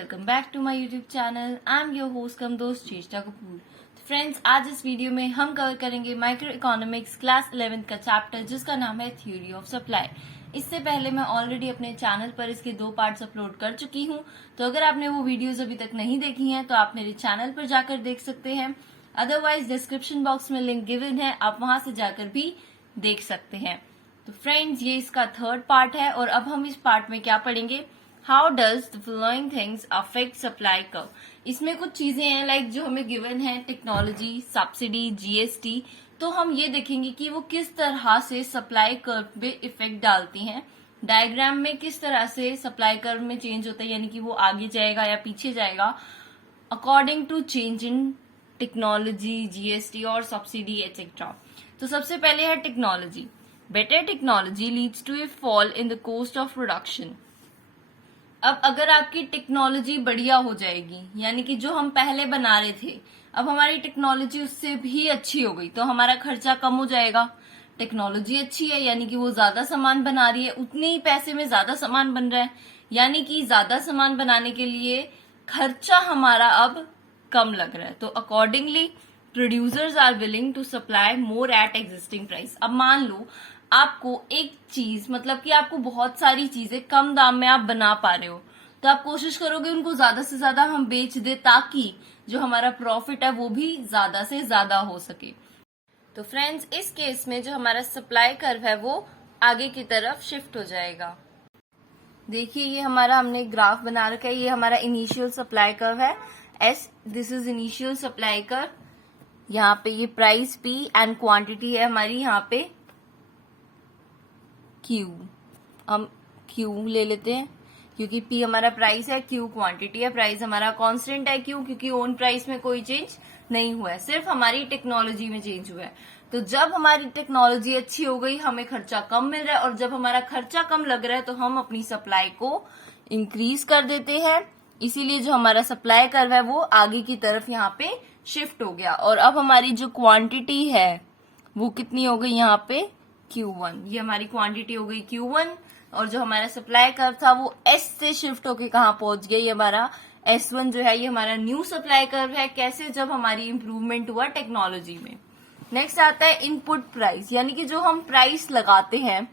Welcome back to my YouTube channel. I am your host cum दोस्त Cheshta Kapoor. Friends, आज इस video में हम कवर करेंगे माइक्रो इकोनॉमिक्स क्लास 11th का चैप्टर जिसका नाम है थ्योरी ऑफ सप्लाई। इससे पहले मैं ऑलरेडी अपने चैनल पर इसके 2 पार्ट्स अपलोड कर चुकी हूँ, तो अगर आपने वो वीडियोज अभी तक नहीं देखी हैं तो आप मेरे चैनल पर जाकर देख सकते हैं। अदरवाइज डिस्क्रिप्शन बॉक्स में लिंक गिवन है, आप वहां से जाकर भी देख सकते हैं। तो फ्रेंड्स, ये इसका 3rd पार्ट है और अब हम इस पार्ट में क्या पढ़ेंगे, how does the following things affect supply curve. इसमें कुछ चीजें हैं लाइक जो हमें गिवन है, टेक्नोलॉजी, सब्सिडी, जीएसटी। तो हम ये देखेंगे कि वो किस तरह से सप्लाई कर्व पे इफेक्ट डालती हैं, डायग्राम में किस तरह से सप्लाई कर्व में चेंज होता है, यानी कि वो आगे जाएगा या पीछे जाएगा according to change in technology, GST और सब्सिडी एटसेट्रा। तो सबसे पहले है technology. Better technology leads to a fall in the cost of production. अब अगर आपकी टेक्नोलॉजी बढ़िया हो जाएगी, यानी कि जो हम पहले बना रहे थे अब हमारी टेक्नोलॉजी उससे भी अच्छी हो गई, तो हमारा खर्चा कम हो जाएगा। टेक्नोलॉजी अच्छी है यानी कि वो ज्यादा सामान बना रही है, उतने ही पैसे में ज्यादा सामान बन रहा है, यानी कि ज्यादा सामान बनाने के लिए खर्चा हमारा अब कम लग रहा है। तो accordingly producers are willing to supply more at existing price. अब मान लो आपको एक चीज, मतलब कि आपको बहुत सारी चीजें कम दाम में आप बना पा रहे हो, तो आप कोशिश करोगे उनको ज्यादा से ज्यादा हम बेच दे ताकि जो हमारा प्रॉफिट है वो भी ज्यादा से ज्यादा हो सके। तो फ्रेंड्स, इस केस में जो हमारा सप्लाई कर्व है वो आगे की तरफ शिफ्ट हो जाएगा। देखिए, ये हमारा हमने ग्राफ बना रखा है, ये हमारा इनिशियल सप्लाई कर्व है S, this is initial supply curve. यहाँ पे ये प्राइस पी एंड क्वांटिटी है हमारी यहाँ पे क्यू। हम क्यू ले लेते हैं क्योंकि पी हमारा प्राइस है, क्यू क्वांटिटी है, प्राइस हमारा कांस्टेंट है। क्यों? क्योंकि ओन प्राइस में कोई चेंज नहीं हुआ है, सिर्फ हमारी टेक्नोलॉजी में चेंज हुआ है। तो जब हमारी टेक्नोलॉजी अच्छी हो गई, हमें खर्चा कम मिल रहा है, और जब हमारा खर्चा कम लग रहा है तो हम अपनी सप्लाई को इंक्रीज कर देते हैं। इसीलिए जो हमारा सप्लाई कर्व है वो आगे की तरफ यहाँ पे शिफ्ट हो गया। और अब हमारी जो क्वांटिटी है वो कितनी हो गई, यहाँ पे Q1। ये हमारी क्वांटिटी हो गई Q1, और जो हमारा सप्लाई कर्व था वो S से शिफ्ट होके कहाँ पहुंच गया, ये हमारा S1 जो है ये हमारा न्यू सप्लाई कर्व है। कैसे? जब हमारी इंप्रूवमेंट हुआ टेक्नोलॉजी में। नेक्स्ट आता है इनपुट प्राइस, यानी कि जो हम प्राइस लगाते हैं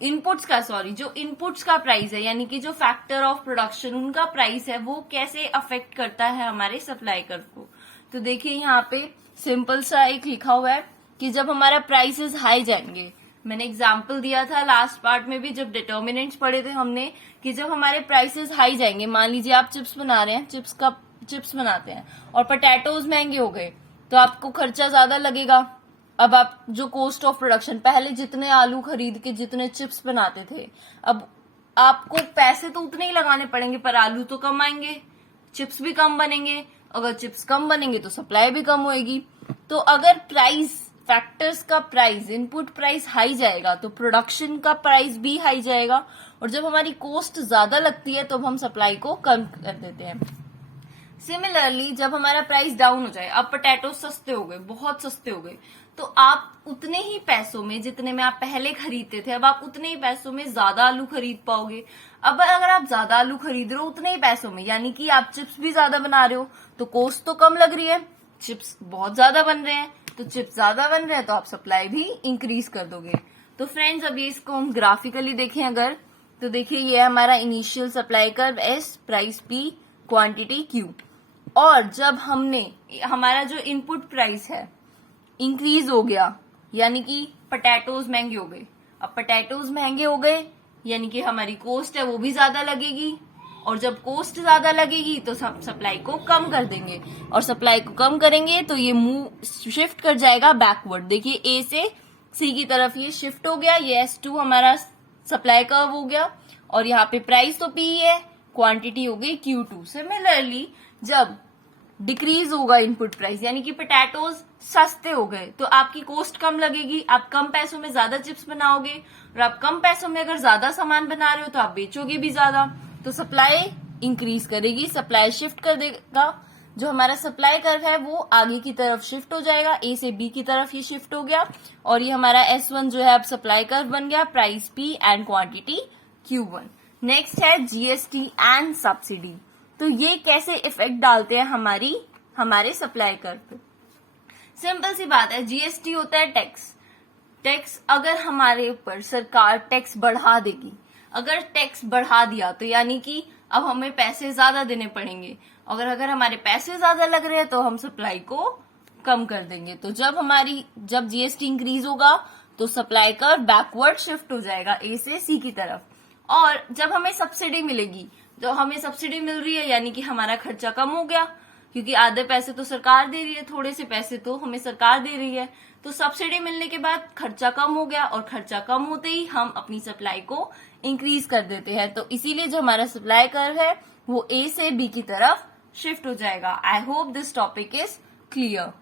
जो इनपुट्स का प्राइस है, यानी कि जो फैक्टर ऑफ प्रोडक्शन उनका प्राइस है, वो कैसे अफेक्ट करता है हमारे सप्लाई कर्व को। तो देखिए, यहाँ पे सिंपल सा एक लिखा हुआ है कि जब हमारा प्राइसेस हाई जाएंगे, मैंने एग्जाम्पल दिया था लास्ट पार्ट में भी जब डिटर्मिनेंट्स पढ़े थे हमने, कि जब हमारे प्राइसेस हाई जाएंगे, मान लीजिए आप चिप्स बना रहे हैं, चिप्स बनाते हैं और पोटैटोज महंगे हो गए, तो आपको खर्चा ज्यादा लगेगा। अब आप जो कॉस्ट ऑफ प्रोडक्शन, पहले जितने आलू खरीद के जितने चिप्स बनाते थे, अब आपको पैसे तो उतने ही लगाने पड़ेंगे पर आलू तो कम आएंगे, चिप्स भी कम बनेंगे। अगर चिप्स कम बनेंगे तो सप्लाई भी कम होएगी। तो अगर प्राइस फैक्टर्स का प्राइस, इनपुट प्राइस हाई जाएगा तो प्रोडक्शन का प्राइस भी हाई जाएगा, और जब हमारी कॉस्ट ज्यादा लगती है तो हम सप्लाई को कम कर देते हैं। सिमिलरली जब हमारा प्राइस डाउन हो जाए, अब पोटैटो सस्ते हो गए, बहुत सस्ते हो गए, तो आप उतने ही पैसों में जितने में आप पहले खरीदते थे, अब आप उतने ही पैसों में ज्यादा आलू खरीद पाओगे। अब अगर आप ज्यादा आलू खरीद रहे हो उतने ही पैसों में, यानी कि आप चिप्स भी ज्यादा बना रहे हो, तो कॉस्ट तो कम लग रही है, चिप्स बहुत ज्यादा बन रहे हैं, तो चिप्स ज्यादा बन रहे हैं तो आप सप्लाई भी इंक्रीज कर दोगे। तो फ्रेंड्स, अब ये इसको हम ग्राफिकली देखें अगर, तो देखिए ये हमारा initial supply curve S, price P, quantity Q। और जब हमारा जो इनपुट प्राइस है इंक्रीज हो गया, यानी कि पोटैटोज महंगे हो गए, अब पोटैटोज महंगे हो गए यानी कि हमारी कॉस्ट है वो भी ज्यादा लगेगी, और जब कॉस्ट ज्यादा लगेगी तो सप्लाई को कम कर देंगे, और सप्लाई को कम करेंगे तो ये शिफ्ट कर जाएगा बैकवर्ड। देखिए A से C की तरफ ये शिफ्ट हो गया, ये S2 हमारा सप्लाई कर्व हो गया, और यहाँ पे प्राइस तो P है, क्वांटिटी हो गई Q2। सिमिलरली जब डिक्रीज होगा इनपुट प्राइस, यानी कि पोटैटोज सस्ते हो गए, तो आपकी कॉस्ट कम लगेगी, आप कम पैसों में ज्यादा चिप्स बनाओगे, और आप कम पैसों में अगर ज्यादा सामान बना रहे हो तो आप बेचोगे भी ज्यादा, तो सप्लाई इंक्रीज करेगी, सप्लाई शिफ्ट कर देगा। जो हमारा सप्लाई कर्व है वो आगे की तरफ शिफ्ट हो जाएगा, A से B की तरफ ये शिफ्ट हो गया, और ये हमारा S1 जो है अब सप्लाई कर्व बन गया, price P and quantity Q1। Next है जीएसटी एंड सब्सिडी। तो ये कैसे इफेक्ट डालते हैं हमारे सप्लाई कर्व पे? सिंपल सी बात है, जीएसटी होता है टैक्स अगर हमारे ऊपर सरकार टैक्स बढ़ा देगी, अगर टैक्स बढ़ा दिया तो यानी कि अब हमें पैसे ज्यादा देने पड़ेंगे। अगर हमारे पैसे ज्यादा लग रहे हैं तो हम सप्लाई को कम कर देंगे। तो जब जीएसटी इंक्रीज होगा तो सप्लाई कर्व बैकवर्ड शिफ्ट हो जाएगा ए से सी की तरफ। और जब हमें सब्सिडी मिलेगी, तो हमें सब्सिडी मिल रही है यानी कि हमारा खर्चा कम हो गया, क्योंकि आधे पैसे तो सरकार दे रही है, थोड़े से पैसे तो हमें सरकार दे रही है। तो सब्सिडी मिलने के बाद खर्चा कम हो गया, और खर्चा कम होते ही हम अपनी सप्लाई को इंक्रीज कर देते हैं। तो इसीलिए जो हमारा सप्लाई कर्व है वो ए से बी की तरफ शिफ्ट हो जाएगा। I hope this topic is clear.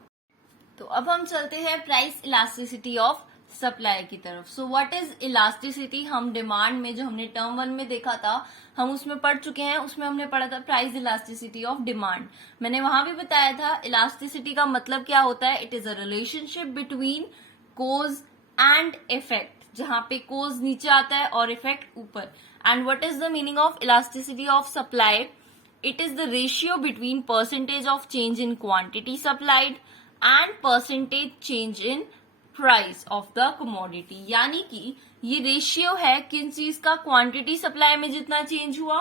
तो अब हम चलते हैं प्राइस इलास्टिसिटी ऑफ सप्लाई की तरफ। So what is elasticity? हम डिमांड में जो हमने टर्म 1 में देखा था, हम उसमें पढ़ चुके हैं। उसमें हमने पढ़ा था प्राइस इलास्टिसिटी ऑफ डिमांड। मैंने वहां भी बताया था इलास्टिसिटी का मतलब क्या होता है। It is a relationship between cause and effect, जहां पे कोज नीचे आता है और इफेक्ट ऊपर। And what is the meaning of elasticity of supply? It is the ratio between percentage of change in quantity supplied and percentage change in price of the commodity। यानी कि ये रेशियो है किन चीज का, क्वांटिटी सप्लाई में जितना change हुआ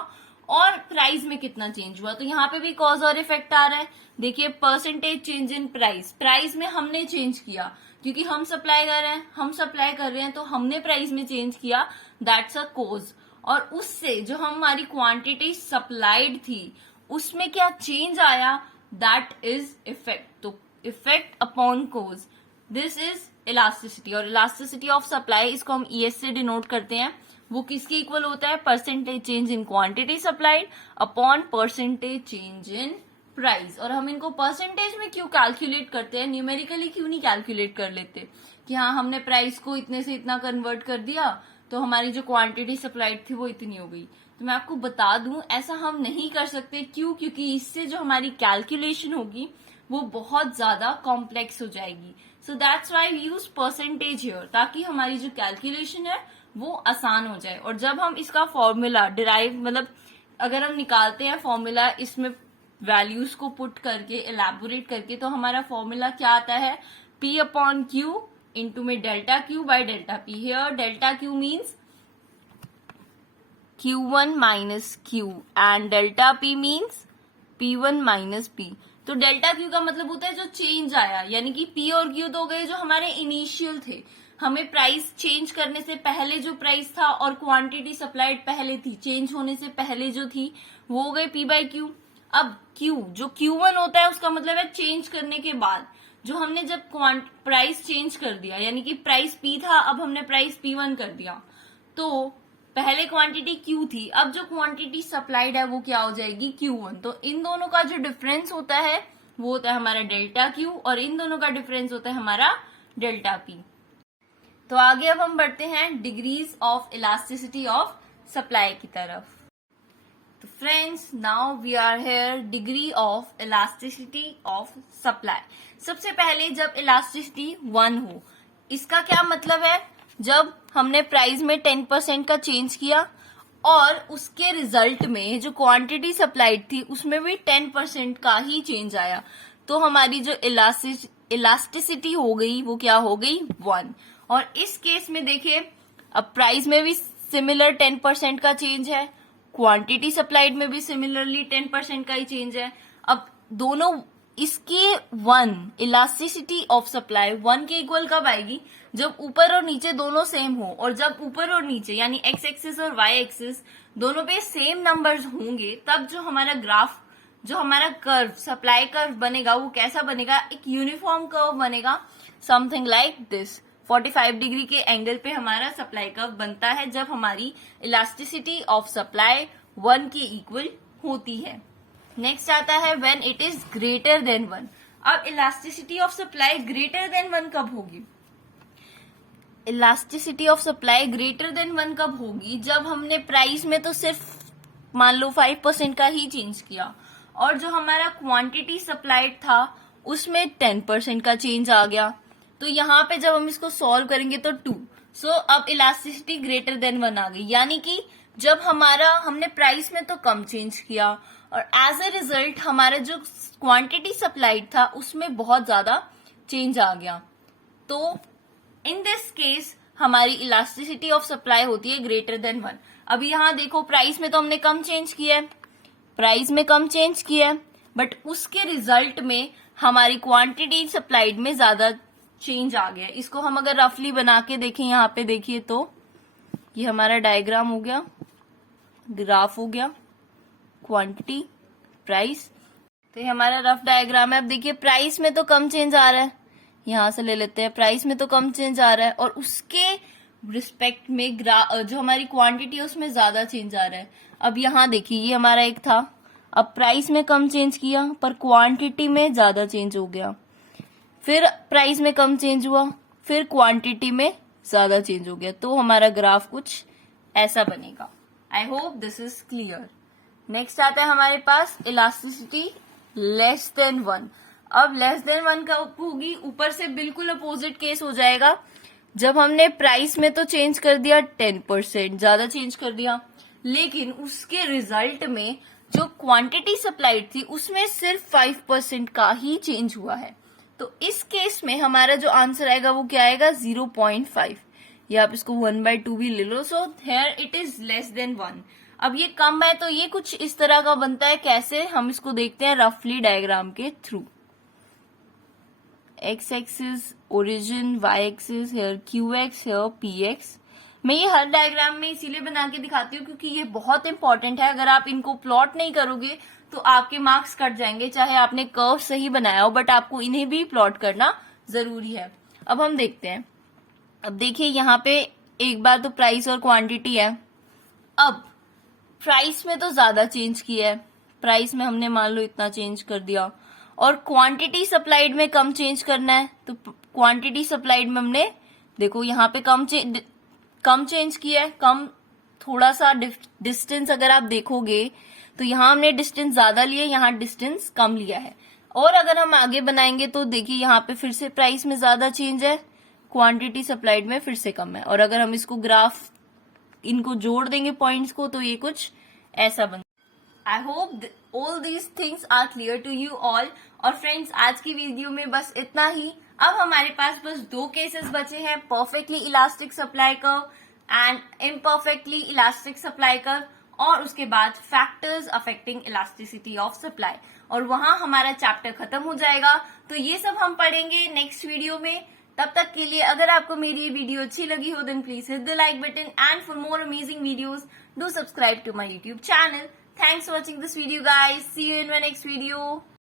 और प्राइस में कितना चेंज हुआ। तो यहाँ पे भी कॉज और इफेक्ट आ रहा है। देखिए, परसेंटेज चेंज इन प्राइस में हमने चेंज किया क्योंकि हम सप्लाई कर रहे हैं तो हमने प्राइस में चेंज किया, दैट्स अ कॉज। और उससे जो हमारी क्वांटिटी सप्लाइड थी उसमें क्या चेंज आया, दैट इज इफेक्ट। तो effect upon cause, this is elasticity. और इलास्टिसिटी ऑफ सप्लाई, इसको हम ईएस से डिनोट करते हैं। वो किसके इक्वल होता है? Percentage change in quantity supplied upon percentage change in price. और हम इनको परसेंटेज में क्यों कैलकुलेट करते हैं, न्यूमेरिकली क्यों नहीं कैलकुलेट कर लेते कि हाँ हमने प्राइस को इतने से इतना कन्वर्ट कर दिया तो हमारी जो क्वांटिटी सप्लाइड थी वो इतनी हो गई। तो मैं आपको बता दूं, ऐसा हम नहीं कर सकते। क्यों? क्योंकि इससे जो हमारी कैलकुलेशन होगी वो बहुत ज्यादा कॉम्प्लेक्स हो जाएगी। So that's why we use percentage here, ताकि हमारी जो कैलकुलेशन है वो आसान हो जाए। और जब हम इसका फॉर्मूला डिराइव, मतलब अगर हम निकालते हैं फॉर्मूला इसमें वैल्यूज को पुट करके, एलैबोरेट करके, तो हमारा फॉर्मूला क्या आता है? P अपॉन Q इंटू में delta Q by delta P। Here delta Q means Q1 minus Q and delta P means P1 minus P। तो डेल्टा Q का मतलब होता है जो चेंज आया, यानी कि P और Q तो गए जो हमारे इनिशियल थे। हमें प्राइस चेंज करने से पहले जो प्राइस था और क्वांटिटी सप्लाइड पहले थी, चेंज होने से पहले जो थी, वो हो गए P बाई Q। अब Q जो Q1 होता है उसका मतलब है चेंज करने के बाद, जो हमने जब प्राइस चेंज कर दिया, यानी कि प्राइस P था अब हमने प्राइस P1 कर दिया, तो पहले क्वांटिटी Q थी, अब जो क्वांटिटी सप्लाइड है वो क्या हो जाएगी? Q1। तो इन दोनों का जो डिफरेंस होता है वो होता है हमारा डेल्टा Q, और इन दोनों का डिफरेंस होता है हमारा डेल्टा P। तो आगे अब हम बढ़ते हैं degrees of elasticity of supply की तरफ। तो friends, now we are here degree of elasticity of supply. सबसे पहले जब इलास्टिसिटी 1 हो, इसका क्या मतलब है? जब हमने प्राइस में 10% का चेंज किया और उसके रिजल्ट में जो क्वांटिटी सप्लाइड थी उसमें भी 10% का ही चेंज आया, तो हमारी जो इलास्टिसिटी हो गई वो क्या हो गई? 1। और इस केस में देखिए, अब प्राइस में भी सिमिलर 10% का चेंज है, क्वांटिटी सप्लाइड में भी सिमिलरली 10% का ही चेंज है। अब दोनों इसके 1 इलास्टिसिटी ऑफ सप्लाई 1 के इक्वल कब आएगी? जब ऊपर और नीचे दोनों सेम हो, और जब ऊपर और नीचे यानी एक्स एक्सिस और वाई एक्सिस दोनों पे सेम नंबर्स होंगे, तब जो हमारा ग्राफ, जो हमारा कर्व, सप्लाई कर्व बनेगा वो कैसा बनेगा? एक यूनिफॉर्म कर्व बनेगा, समथिंग लाइक दिस। 45 डिग्री के एंगल पे हमारा सप्लाई कर्व बनता है जब हमारी इलास्टिसिटी ऑफ सप्लाई 1 के इक्वल होती है। नेक्स्ट आता है when it is greater than 1। अब elasticity of supply greater than 1 कब होगी? Elasticity of supply greater than 1 कब होगी? जब हमने प्राइस में तो सिर्फ मान लो 5% का ही चेंज किया, और जो हमारा क्वांटिटी सप्लाइड था उसमें 10% का चेंज आ गया। तो यहाँ पे जब हम इसको सॉल्व करेंगे तो 2। सो अब इलास्टिसिटी ग्रेटर देन 1 आ गई, यानी कि जब हमने प्राइस में तो कम चेंज किया और एज ए रिजल्ट हमारा जो क्वांटिटी सप्लाइड था उसमें बहुत ज्यादा चेंज आ गया। तो इन दिस केस हमारी इलास्टिसिटी ऑफ सप्लाई होती है ग्रेटर देन 1। अभी यहाँ देखो प्राइस में तो हमने कम चेंज किया है, प्राइस में कम चेंज किया है, बट उसके रिजल्ट में हमारी क्वांटिटी सप्लाइड में ज्यादा चेंज आ गया। इसको हम अगर रफली बना के देखें, यहाँ पे देखिए तो ये हमारा डायग्राम हो गया, ग्राफ हो गया, क्वांटिटी, प्राइस। तो ये हमारा रफ डायग्राम है। अब देखिए प्राइस में तो कम चेंज आ रहा है, यहां से ले लेते हैं, प्राइस में तो कम चेंज आ रहा है और उसके रिस्पेक्ट में जो हमारी क्वांटिटी है उसमें ज्यादा चेंज आ रहा है। अब यहाँ देखिए ये हमारा एक था, अब प्राइस में कम चेंज किया पर क्वांटिटी में ज्यादा चेंज हो गया, फिर प्राइस में कम चेंज हुआ, फिर क्वांटिटी में ज्यादा चेंज हो गया। तो हमारा ग्राफ कुछ ऐसा बनेगा। I hope this is clear. Next आता है हमारे पास इलास्टिसिटी लेस देन 1। अब लेस देन 1 का होगी, ऊपर से बिल्कुल अपोजिट केस हो जाएगा। जब हमने प्राइस में तो चेंज कर दिया 10%, ज्यादा चेंज कर दिया, लेकिन उसके रिजल्ट में जो क्वांटिटी सप्लाइड थी उसमें सिर्फ 5% का ही चेंज हुआ है। तो इस केस में हमारा जो आंसर आएगा वो क्या आएगा, 0.5, या आप इसको 1/2 भी ले लो। So here it is less than 1। अब ये कम है तो ये कुछ इस तरह का बनता है। कैसे, हम इसको देखते हैं रफली डायग्राम के थ्रू। X axis origin, Y axis here Q X, here P X. मैं ये हर डायग्राम में इसीलिए बना के दिखाती हूँ क्योंकि ये बहुत इंपॉर्टेंट है। अगर आप इनको प्लॉट नहीं करोगे तो आपके मार्क्स कट जाएंगे, चाहे आपने कर्व सही बनाया हो, बट आपको इन्हें भी प्लॉट करना जरूरी है। अब हम देखते हैं। अब देखिए यहाँ पे एक बार तो प्राइस और क्वांटिटी है। अब प्राइस में तो ज्यादा चेंज किया है, प्राइस में हमने मान लो इतना चेंज कर दिया, और क्वांटिटी सप्लाइड में कम चेंज करना है। तो क्वांटिटी सप्लाइड में हमने देखो यहाँ पे कम चेंज किया है, कम थोड़ा सा डिस्टेंस अगर आप देखोगे तो यहाँ हमने डिस्टेंस ज्यादा लिया, यहाँ डिस्टेंस कम लिया है। और अगर हम आगे बनाएंगे तो देखिए यहाँ पे फिर से प्राइस में ज्यादा चेंज है, क्वांटिटी सप्लाइड में फिर से कम है। और अगर हम इसको ग्राफ इनको जोड़ देंगे पॉइंट्स को तो ये कुछ ऐसा बन। I hope all these things are clear to you all. और फ्रेंड्स आज की वीडियो में बस इतना ही। अब हमारे पास बस 2 केसेस बचे हैं, perfectly elastic supply curve and imperfectly elastic supply curve, और उसके बाद factors affecting elasticity of supply, और वहां हमारा चैप्टर खत्म हो जाएगा। तो ये सब हम पढ़ेंगे नेक्स्ट वीडियो में। तब तक के लिए अगर आपको मेरी ये वीडियो अच्छी लगी हो then please hit the like button, and for more amazing videos do subscribe to my YouTube channel. Thanks for watching this video guys. See you in my next video.